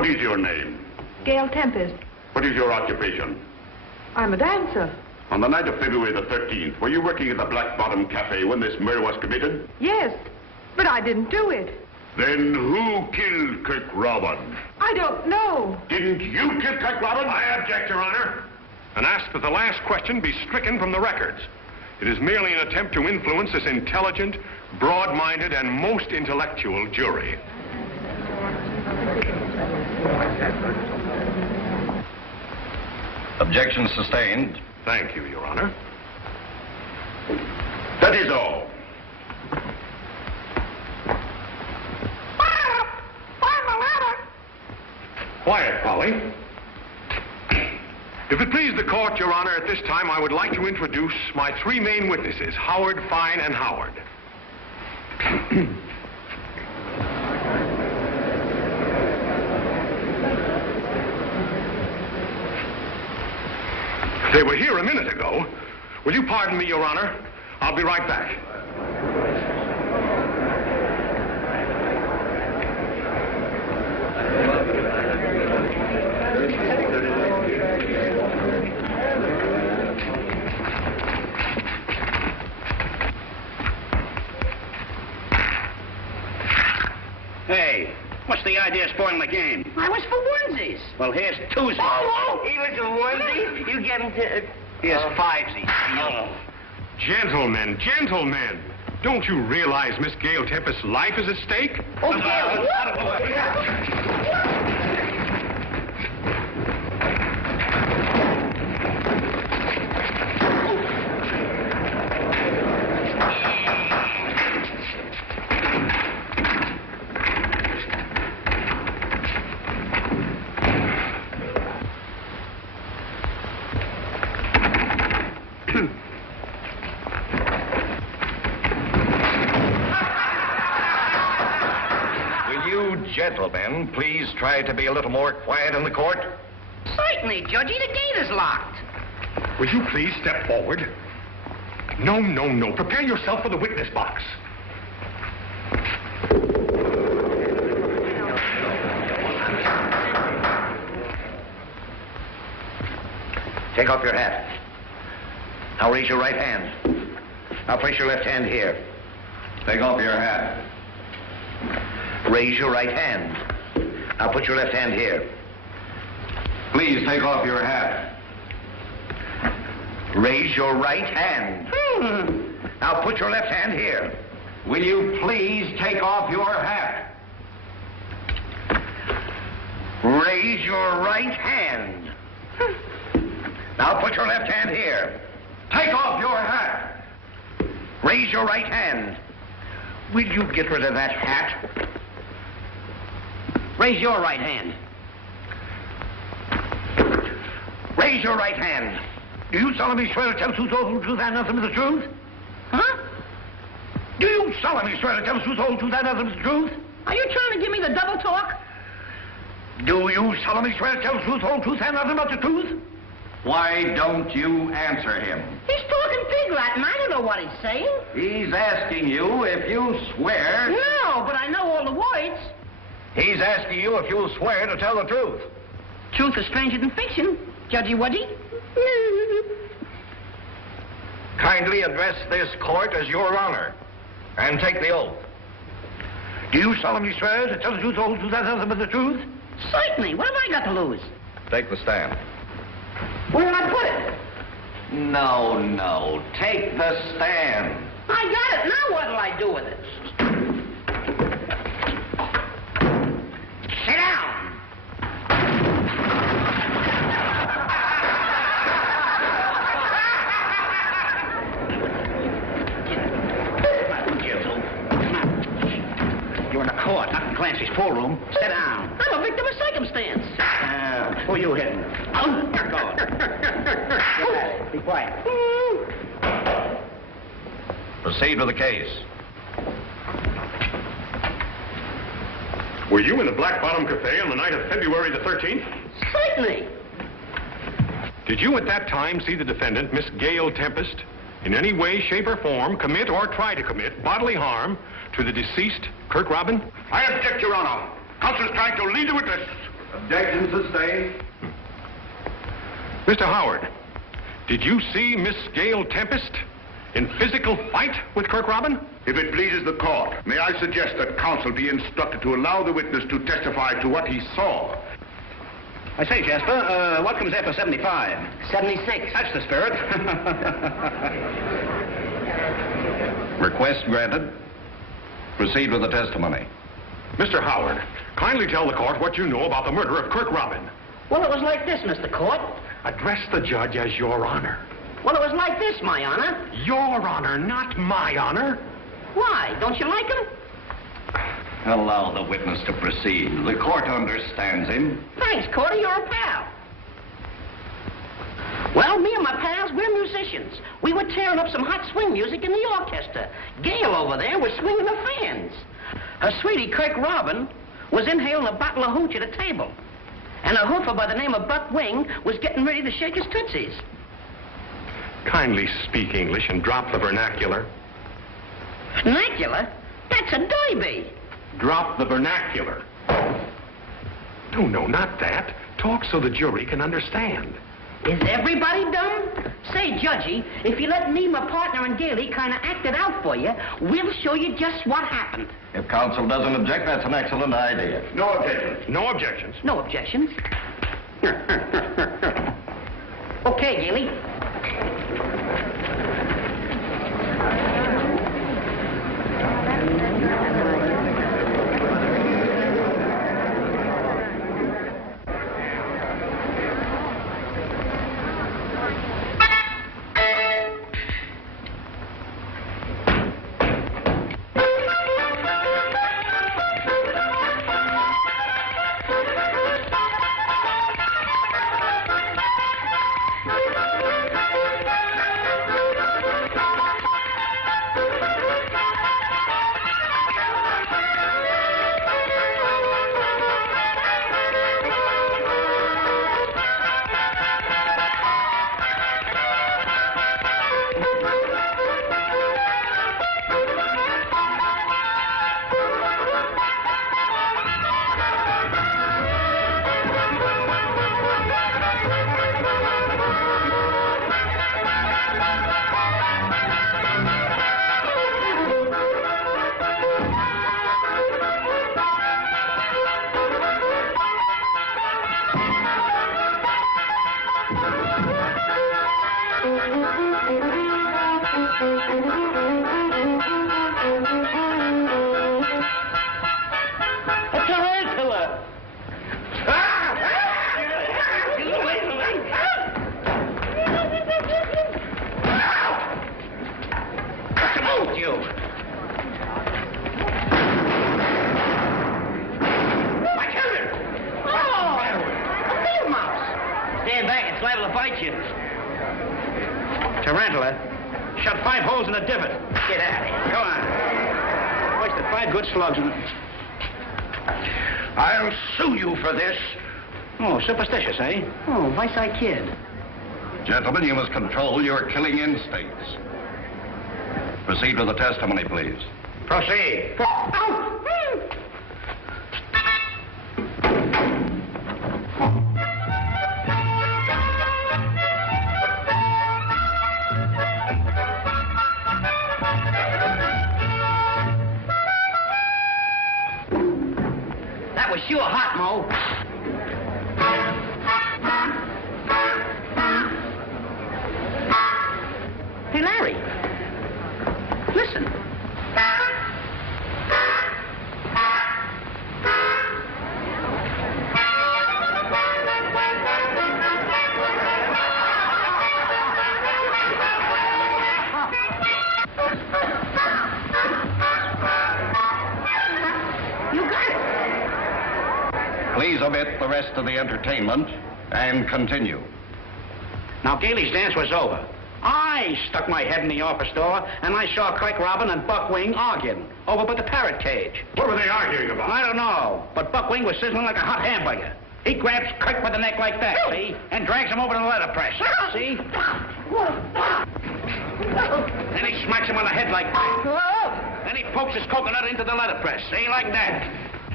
What is your name? Gail Tempest. What is your occupation? I'm a dancer. On the night of February the 13th, were you working at the Black Bottom Cafe when this murder was committed? Yes, but I didn't do it. Then who killed Kirk Robin? I don't know. Didn't you kill Kirk Robin? I object, Your Honor, and ask that the last question be stricken from the records. It is merely an attempt to influence this intelligent, broad-minded, and most intellectual jury. Objection sustained. Thank you, Your Honor. That is all. Quiet, Polly. If it please the court, Your Honor, at this time I would like to introduce my three main witnesses, Howard, Fine, and Howard. They were here a minute ago. Will you pardon me, Your Honor? I'll be right back. Hey, what's the idea of spoiling the game? I was for onesies. Well, here's twosies. Oh, he was a onesie? You get him to... Here's fivesies. Gentlemen, gentlemen, don't you realize Miss Gail Tempest's life is at stake? Oh, Gail, Gentlemen, please try to be a little more quiet in the court. Certainly, Judgy. The gate is locked. Will you please step forward? No, no, no. Prepare yourself for the witness box. Take off your hat. Now raise your right hand. Now place your left hand here. Take off your hat. Raise your right hand. Now put your left hand here. Please take off your hat. Raise your right hand. Now put your left hand here. Will you please take off your hat? Raise your right hand. Now put your left hand here. Take off your hat. Raise your right hand. Will you get rid of that hat? Raise your right hand. Raise your right hand. Do you solemnly swear to tell the truth, all the truth, and nothing but the truth? Huh? Do you solemnly swear to tell the truth, all the truth, and nothing but the truth? Are you trying to give me the double talk? Do you solemnly swear to tell the truth, whole truth, and nothing but the truth? Why don't you answer him? He's talking pig Latin. I don't know what he's saying. He's asking you if you swear... No, but I know all the words. He's asking you if you'll swear to tell the truth. Truth is stranger than fiction, Judgy Wudgy. Kindly address this court as Your Honor, and take the oath. Do you solemnly swear to tell the truth, whole truth, and nothing but the truth? Certainly. What have I got to lose? Take the stand. Where will I put it? No, no. Take the stand. I got it. Now what'll I do with it? Sit down. You're in a court, not in Clancy's pool room. Sit down. I'm a victim of circumstance. Who are you hitting? Oh, Be quiet. Proceed with the case. Were you in the Black Bottom Cafe on the night of February the 13th? Certainly. Did you at that time see the defendant, Miss Gail Tempest, in any way, shape, or form commit or try to commit bodily harm to the deceased Kirk Robin? I object, Your Honor. Counsel's trying to lead the witness. Objection sustained. Mr. Howard, did you see Miss Gail Tempest in physical fight with Kirk Robin? If it pleases the court, may I suggest that counsel be instructed to allow the witness to testify to what he saw? I say, Jasper, what comes after 75? 76. That's the spirit. Request granted. Proceed with the testimony. Mr. Howard, kindly tell the court what you know about the murder of Kirk Robin. Well, it was like this, Mr. Court. Address the judge as Your Honor. Well, it was like this, my honor. Your Honor, not my honor. Why? Don't you like him? Allow the witness to proceed. The court understands him. Thanks, Cordy. You're a pal. Well, me and my pals, we're musicians. We were tearing up some hot swing music in the orchestra. Gail over there was swinging the fans. Her sweetie, Kirk Robin, was inhaling a bottle of hooch at a table. And a hoofer by the name of Buck Wing was getting ready to shake his tootsies. Kindly speak English and drop the vernacular. Vernacular? That's a derby. Drop the vernacular. No, not that. Talk so the jury can understand. Is everybody dumb? Say, Judgy, if you let me, my partner, and Gailey kind of act it out for you, we'll show you just what happened. If counsel doesn't object, that's an excellent idea. No objections. No objections. No objections. Okay, Gailey. Tarantula. Shot 5 holes in the divot. Get out of here. Go on. Wasted 5 good slugs in it. I'll sue you for this. Oh, superstitious, eh? Oh, Vice Kid. Gentlemen, you must control your killing instincts. Proceed with the testimony, please. Proceed. Ow! That was sure hot, Mo. Hey, Larry. Listen. You got it. Please omit the rest of the entertainment and continue. Now, Gailey's dance was over. I stuck my head in the office door, and I saw Kirk Robin and Buck Wing arguing over by the parrot cage. What were they arguing about? I don't know, but Buck Wing was sizzling like a hot hamburger. He grabs Kirk by the neck like that, see? And drags him over to the letterpress, see? Then he smacks him on the head like that. Then he pokes his coconut into the letterpress, see? Like that.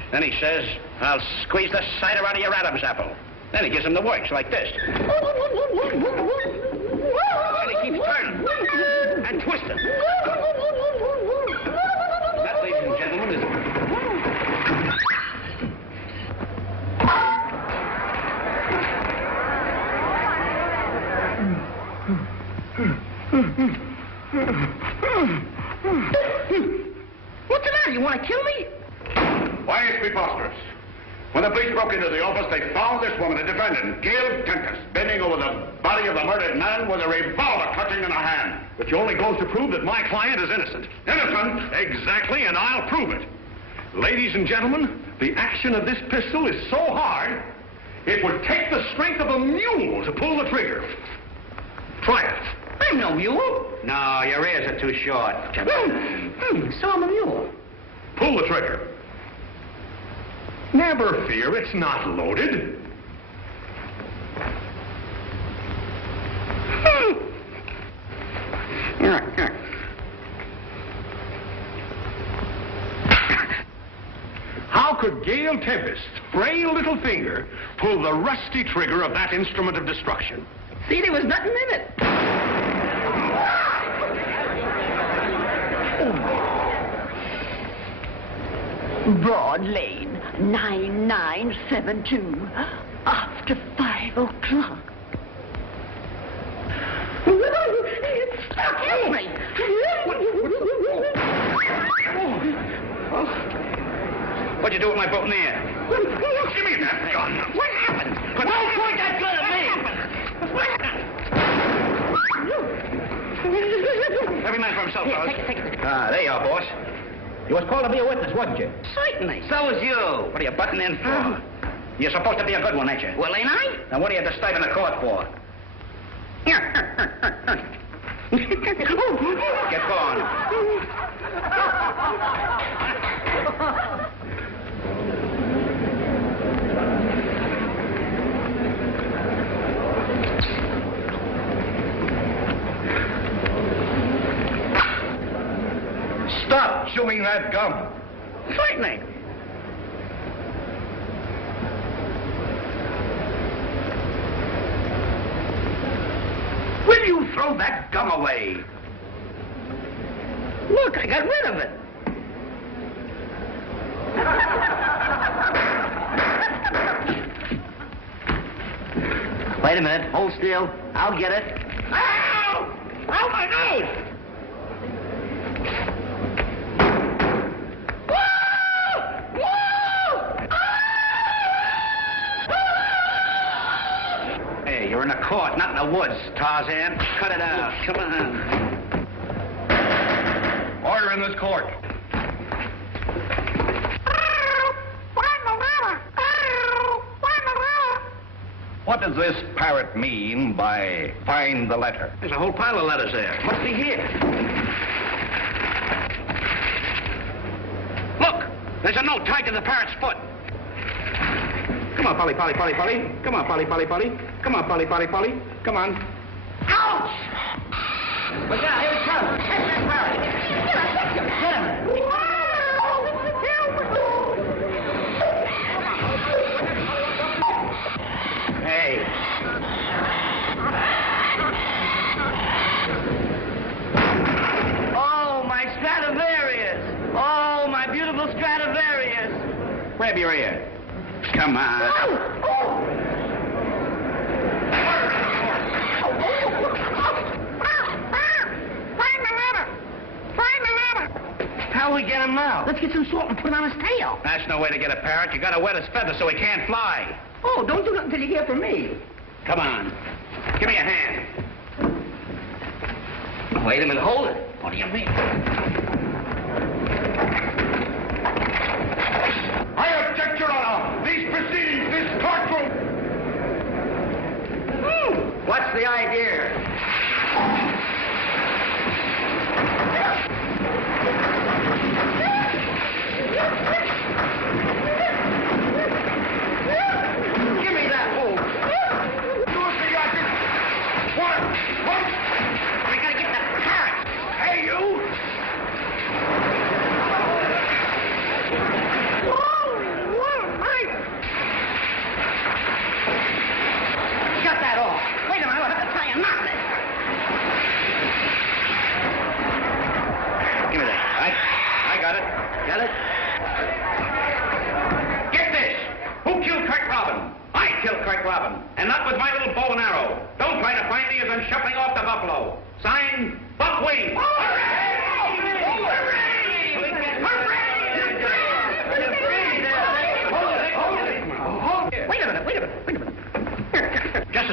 Then he says, I'll squeeze the cider out of your Adam's apple. Then he gives him the works like this. And he keeps turning and twisting. That, ladies and gentlemen, is... What's the matter? You want to kill me? Why, it's preposterous. When the police broke into the office, they found this woman, the defendant, Gail Tempest, bending over the body of the murdered man with a revolver clutching in her hand. Which only goes to prove that my client is innocent. Innocent? Exactly, and I'll prove it. Ladies and gentlemen, the action of this pistol is so hard, it would take the strength of a mule to pull the trigger. Try it. I'm no mule. No, your ears are too short. So I'm a mule. Pull the trigger. Never fear, it's not loaded. How could Gail Tempest's frail little finger pull the rusty trigger of that instrument of destruction? See, there was nothing in it. Broad Lane, 9972, after 5 o'clock. It's stuck in me. What'd you do with my boutonniere? Give me that gun. What happened? Don't point that gun at me! Every man for himself, fellas. Take it. Ah, there you are, boss. You was called to be a witness, wasn't you? Certainly. So was you. What are you butting in for? You're supposed to be a good one, ain't you? Well, ain't I? Now, what are you disturbing the court for? Get going. Stop chewing that gum. Certainly. Will you throw that gum away? Look, I got rid of it. Wait a minute. Hold still. I'll get it. Ow! Ow, my nose! Hey, you're in a court, not in the woods, Tarzan. Cut it out. Come on. Order in this court. What does this parrot mean by find the letter? There's a whole pile of letters there. Must be here. Look, there's a note tied to the parrot's foot. Come on, Polly, Polly, Polly, Polly. Come on, Polly, Polly, Polly. Come on, Polly, Polly, Polly. Come on. Ouch! Look out, here it comes. Catch that parrot. Get him. Hey. Oh, my Stradivarius! Oh, my beautiful Stradivarius! Grab your ear. Come on. Find the letter! Find the letter! How'll we get him now? Let's get some salt and put it on his tail. That's no way to get a parrot. You gotta wet his feathers so he can't fly. Oh, don't do nothing until you hear from me. Come on. Give me a hand. Wait a minute, hold it. What do you mean? I object, Your Honor. These proceedings, this courtroom. What's the idea? Give me that hole. What? We gotta get that parrot. Hey, you!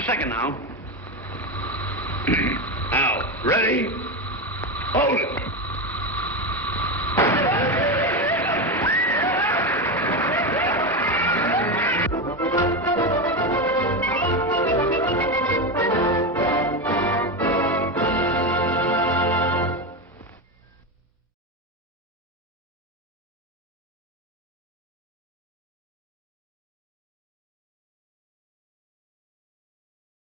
a second now. Now, ready? Hold it.